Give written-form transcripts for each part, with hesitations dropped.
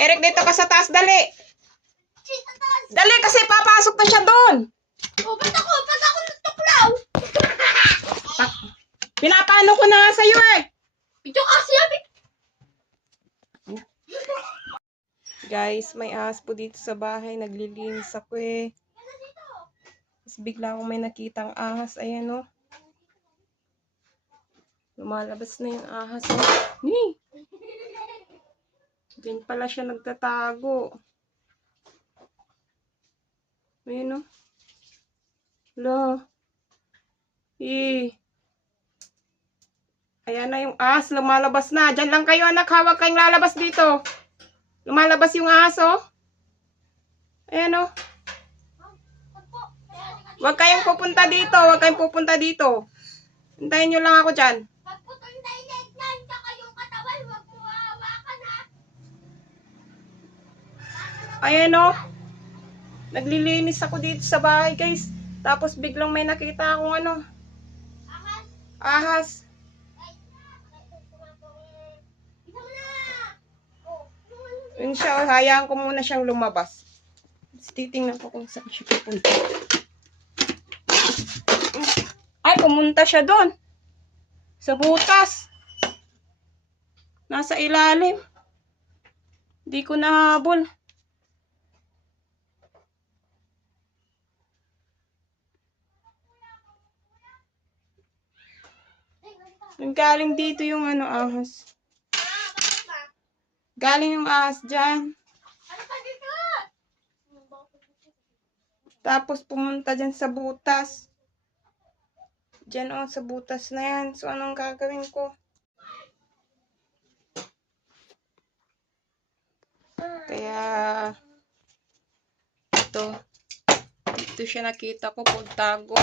Eric, dito ka sa taas, dali. Dali, kasi papasok na siya doon. Oh, ba't ako natuklaw? Pinapano ko na nga sa'yo eh. Ito kasi abi. Guys, may ahas po dito sa bahay. Naglilinis ako eh. Tapos bigla akong may nakitang ahas. Ayan oh. Lumalabas na yung ahas oh. Ni! Diyan pala siya nagtatago. Ayan oh. Lo. Ayan na yung ahas. Lumalabas na. Diyan lang kayo anak. Hawag kayong lalabas dito. Lumalabas yung ahas oh. Ayan oh. Huwag kayong pupunta dito. Huwag kayong pupunta dito. Hintayin nyo lang ako dyan. Pagputol na ileg nan, saka yung katawan, huwag mo hawakan ha. Ayan o. Naglilinis ako dito sa bahay guys. Tapos biglang may nakita akong ano. Ahas. Yun siya. Hayaan ko muna siyang lumabas. Titingnan ko kung saan siya pupunta. Ay, pumunta siya doon. Sa butas. Nasa ilalim. Hindi ko nahabol. Galing dito yung ano, ahas. Galing yung ahas dyan. Tapos pumunta dyan sa butas. Dyan o, sa butas na yan. So, anong gagawin ko? Kaya, dito siya nakita ko, pagtago.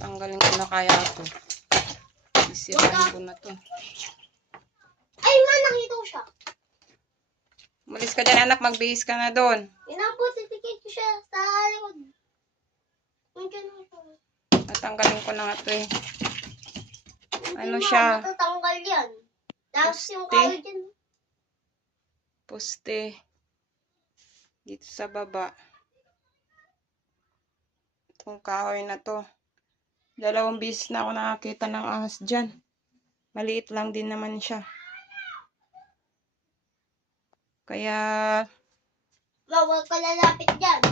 Tanggalin ko na kaya ito. Isirahin ko na to. Ay, nakita ko siya. Malis ka dyan anak, magbihis ka na doon. Inaputikit ko siya sa likod. Natanggalin ko na nga ito eh. Ano siya? Matatanggal yan. Tapos yung Poste. kahoy dyan. Poste. Dito sa baba. Itong kahoy na to. 2 beses na ako nakakita ng ahas dyan. Maliit lang din naman siya. Kaya, Huwag ka lalapit dyan.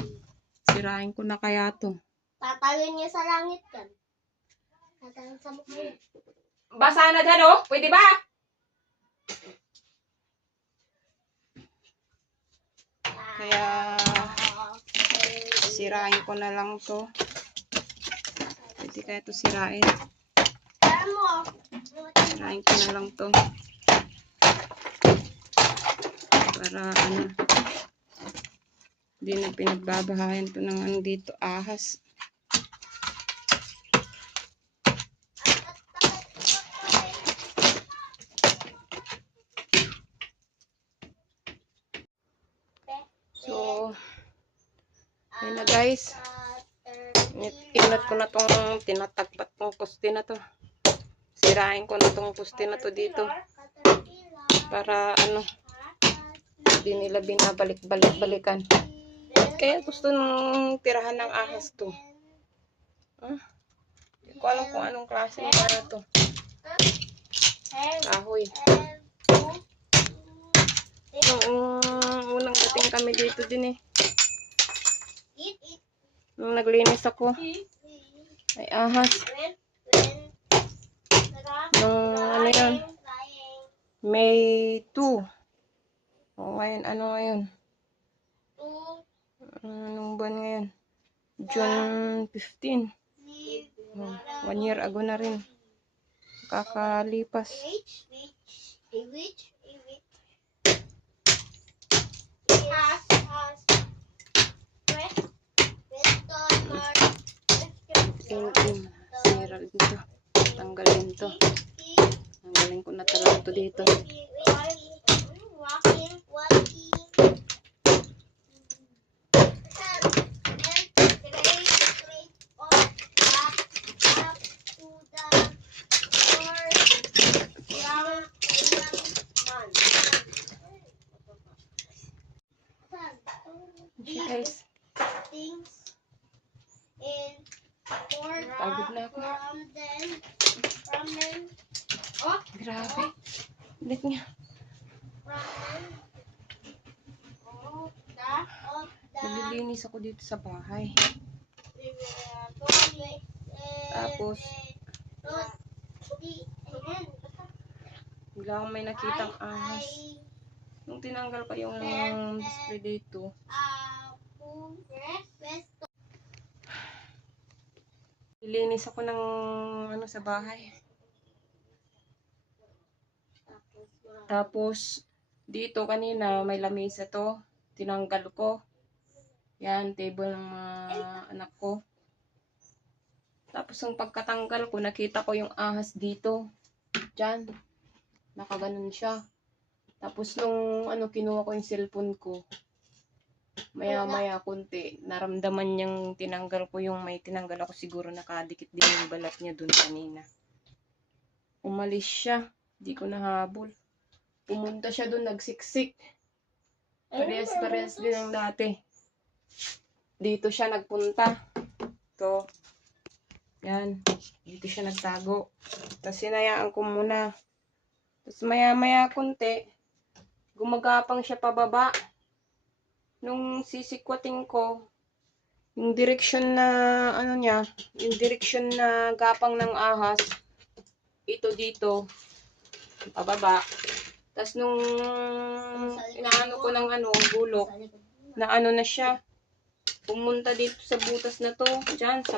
sirain ko na kaya to. Tatalon niya sa langit kan. Tatalon sa mukha niya. Basa na dyan oh. Pwede ba? Kaya, sirain ko na lang to. Pwede kaya to sirain. Alam mo, Sirain ko na lang to. Para ano, hindi na pinagbabahayan to ng ano dito, ahas. So, ayun na guys. Inat ko na tong tinatagpat kong poste na to. Sirain ko na tong poste na to dito. Para ano, hindi nila binabalik-balikan. Kaya gusto nung tirahan ng ahas to. Hindi ko alam kung anong klase ng para to. Kahoy. Noong unang dating kami dito din eh. Nung naglinis ako, ay ahas. Nung ano yun? May 2. O ngayon, ano ngayon? Anong buwan ngayon? June 15. 1 year ago na rin. Kakalipas. Sira dito. Tanggalin to. Tanggalin ko na talaga to dito. siya guys. things in pork Pagod na ako. ramen. Oh, Grabe. Ulit niya. ramen. Oh, the Naglilinis ako dito sa bahay. Tapos, bigla akong may nakitang ahas. Nung tinanggal ko yung display dito, nililinis ako ng ano sa bahay. Tapos, dito kanina may lamesa to. Tinanggal ko. Yan, table ng mga anak ko. Tapos, yung pagkatanggal ko, nakita ko yung ahas dito. Diyan. Nakaganon siya. Tapos, nung kinuha ko yung cellphone ko, maya-maya kunti, naramdaman niyang tinanggal ko yung may tinanggal ako, siguro nakadikit din yung balat niya dun kanina. Umalis siya. Di ko nahabol. Pumunta siya dun, nagsiksik. Parehas-parehas din ang dati. Dito siya nagpunta. To. Yan. Dito siya nagtago. Tapos sinayaan ko muna. Tapos maya-maya kunti, gumagapang siya pababa. Nung sisikwating ko, yung direksyon na, niya, yung direksyon na gapang ng ahas, ito dito, pababa. Tapos nung inaano ko ng bulok, na na siya, pumunta dito sa butas na to, dyan, sa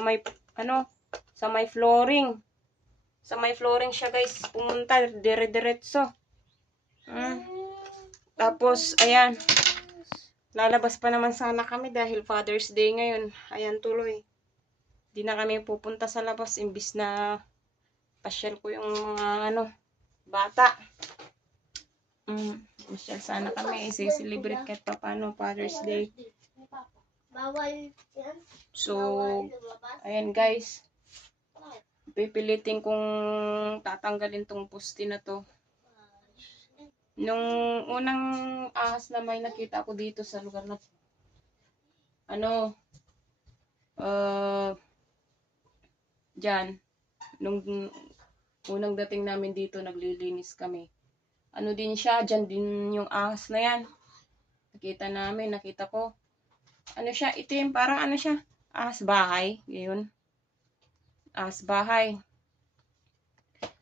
may flooring. Sa may flooring siya guys, pumunta, dire-diretso. Tapos, ayan, lalabas pa naman sana kami dahil Father's Day ngayon. Ayan tuloy. Di na kami pupunta sa labas, imbis na pasyal ko yung mga bata. Pasyal sana kami, i-celebrate kahit pa paano Father's Day. Bawal yan. So, ayan guys. Pipilitin kong tatanggalin tong poste na to. Nung unang ahas na may nakita ko dito sa lugar na dyan, nung unang dating namin dito, naglilinis kami. Din siya, dyan din yung ahas na yan. Nakita ko. Siya, itim, parang siya, ahas bahay, yun. Ahas bahay.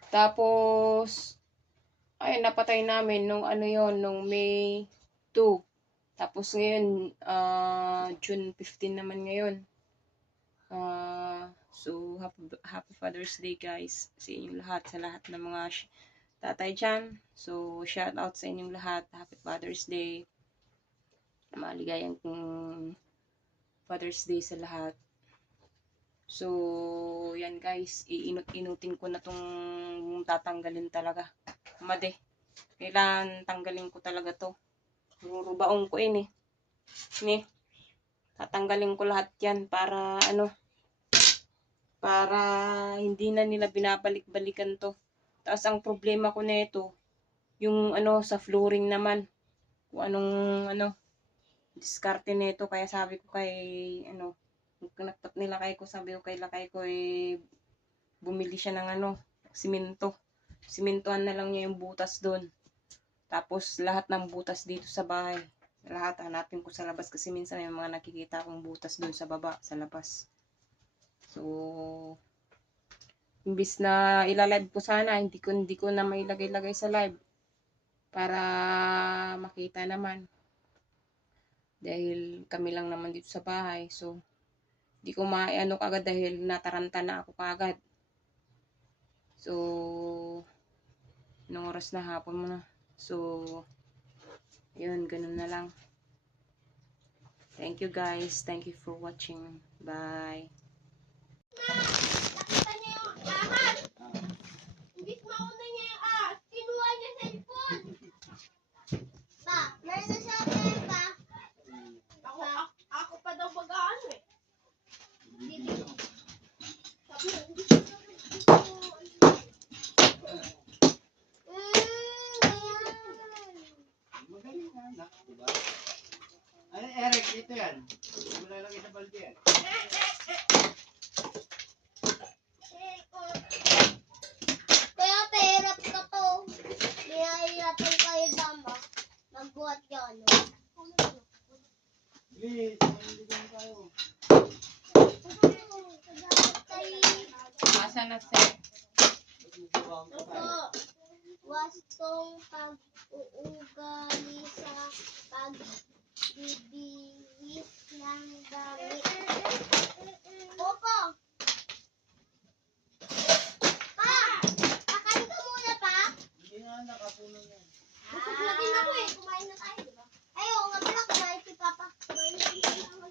Tapos, ay, napatay namin nung nung May 2. Tapos ngayon, June 15 naman ngayon. So, happy Father's Day guys sa inyong lahat, sa lahat ng mga tatay dyan. So, shout out sa inyong lahat. Happy Father's Day. Maligayang Father's Day sa lahat. So, yan guys, iinut-inutin ko na tong tatanggalin talaga. Made. Kailangan tanggalin ko talaga to. Rurubaong ko ini. Ni. Tatanggalin ko lahat yan para para hindi na nila binabalik-balikan to. Tapos ang problema ko na ito, yung sa flooring naman. Kung anong diskarte nito, kaya sabi ko kay nagtanap nila kay ko, sabi ko kay lakay ko bumili siya ng simento. Simentohan na lang niya yung butas doon. Tapos lahat ng butas dito sa bahay, lahat hanapin ko sa labas kasi minsan may mga nakikita akong butas doon sa baba, sa labas. So, imbis na ilalive ko sana, hindi ko na mailagay-lagay sa live para makita naman. Dahil kami lang naman dito sa bahay. So, di ko kagad dahil nataranta na ako kagad. So, nung oras na hapon mo na. So, yun, ganun na lang. Thank you guys. Thank you for watching. Bye. Nakita niya yung ahas. Imbis mauna niya yung ahas, kinuha niya cellphone. Pa, meron na siya pa. Ako pa daw mag-aano eh. Sabi mo, hindi ko Magaling na, diba? Ano, Eric, dito yan. Hindi mo lalagay sa balde yan. Kaya pahirap ka to. Binahirapan kayo dama. Magbuhat yan. Please, malindigan tayo. Asa na sir? Magbubuwang ka tayo. Wastong pag-uugali sa pagbibihis ng damit. Opo! Pa! Kakain ka muna, pa? Hindi nga, nakapuno yan. Busog na din ako eh. Kumain na tayo, diba? Ay, oo nga pala. Kumain si Papa. Kumain na din ako.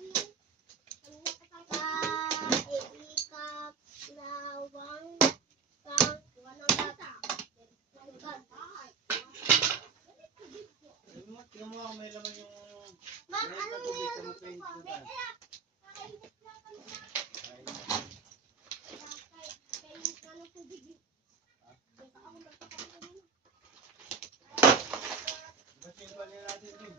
Paikap lawang kang walang bata. Tingnan mo kung may laman yung... Ma, Meron ano pa tubig, yan? tama pa yung tutan. Ba't yung pala natin din?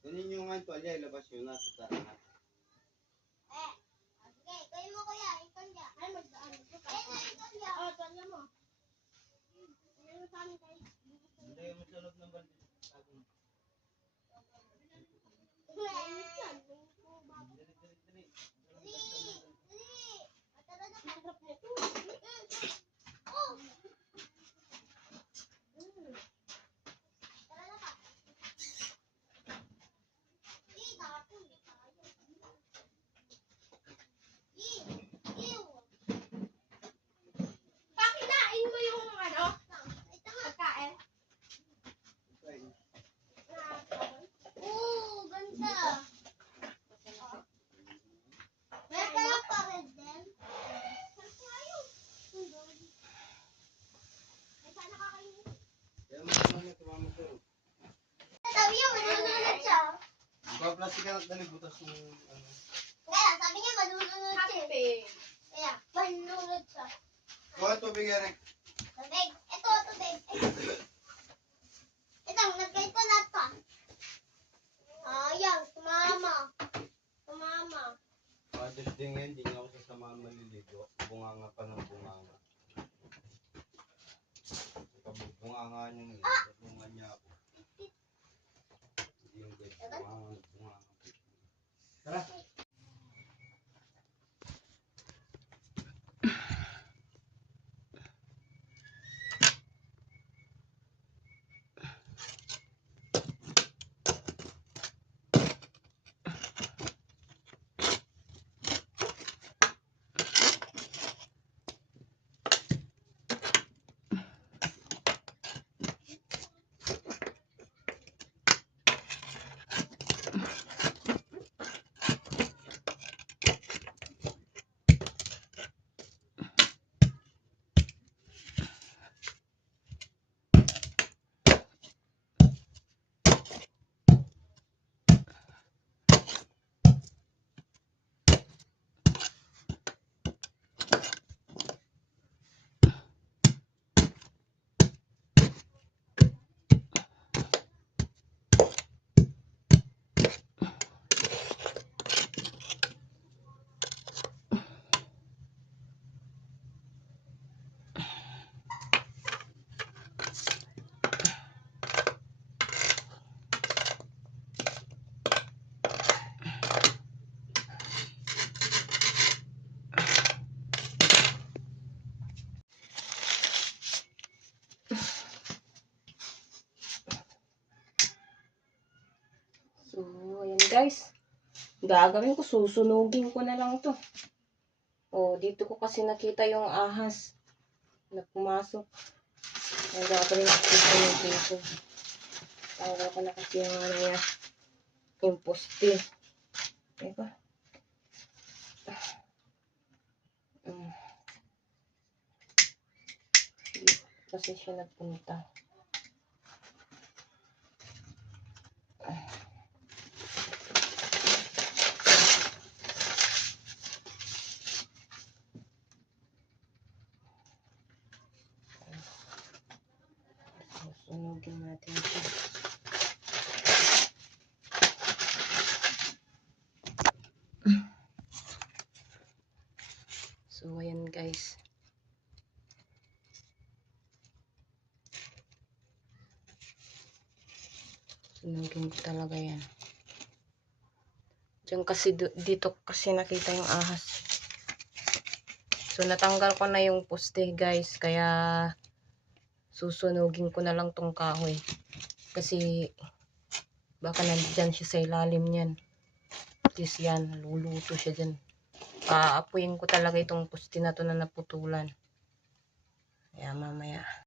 Kunin yung nga tuwalya, ilabas yun na. Kayo mo kuya, ikon niya. Ay, magdaan. Ikon niya. Oh, tuwalya mo. Meron sa amin kayo. Hindi mo sa loob ng balde. Pakinain mo yung ano? Pagkain. Oo, ganda. May kaya pa rin din. Kaya mo naman yung tumama ko. Sabi niya, malulunod siya. Ikaw plastic ka at dalibutas yung ano. Kaya, sabi niya, malulunod siya. Kaya, malulunod siya. Kuha tubig, Eric. Tubig. Ito, tubig. Ito, nagkaito lahat pa. Ayan, tumama. Tumama. Fathers Day ngayon, hindi nga ako sasamahan maliligo. Bunganga pa ng bunganga. Bunganga niyang yun. Bunga niya ako. Hindi yung ganyan. Bunganga. Tara. So, ayan guys. Gagawin ko, susunugin ko na lang to. Oh, dito ko kasi nakita yung ahas na pumasok. Ang gagawin ko, susunugin ko. Tawag ko na kasi yung ano niya, yung poste. Diba? kasi siya nagpunta. Susunugin natin siya. So, ayan guys. Sunugin ko talaga yan. Diyan kasi, dito kasi nakita yung ahas. So, natanggal ko na yung poste guys. Kaya, susunugin ko na lang tong kahoy. Kasi, baka nandyan siya sa ilalim niyan. At least yan, luluto siya dyan. Paapuyin ko talaga itong poste na to na naputulan. Kaya mamaya.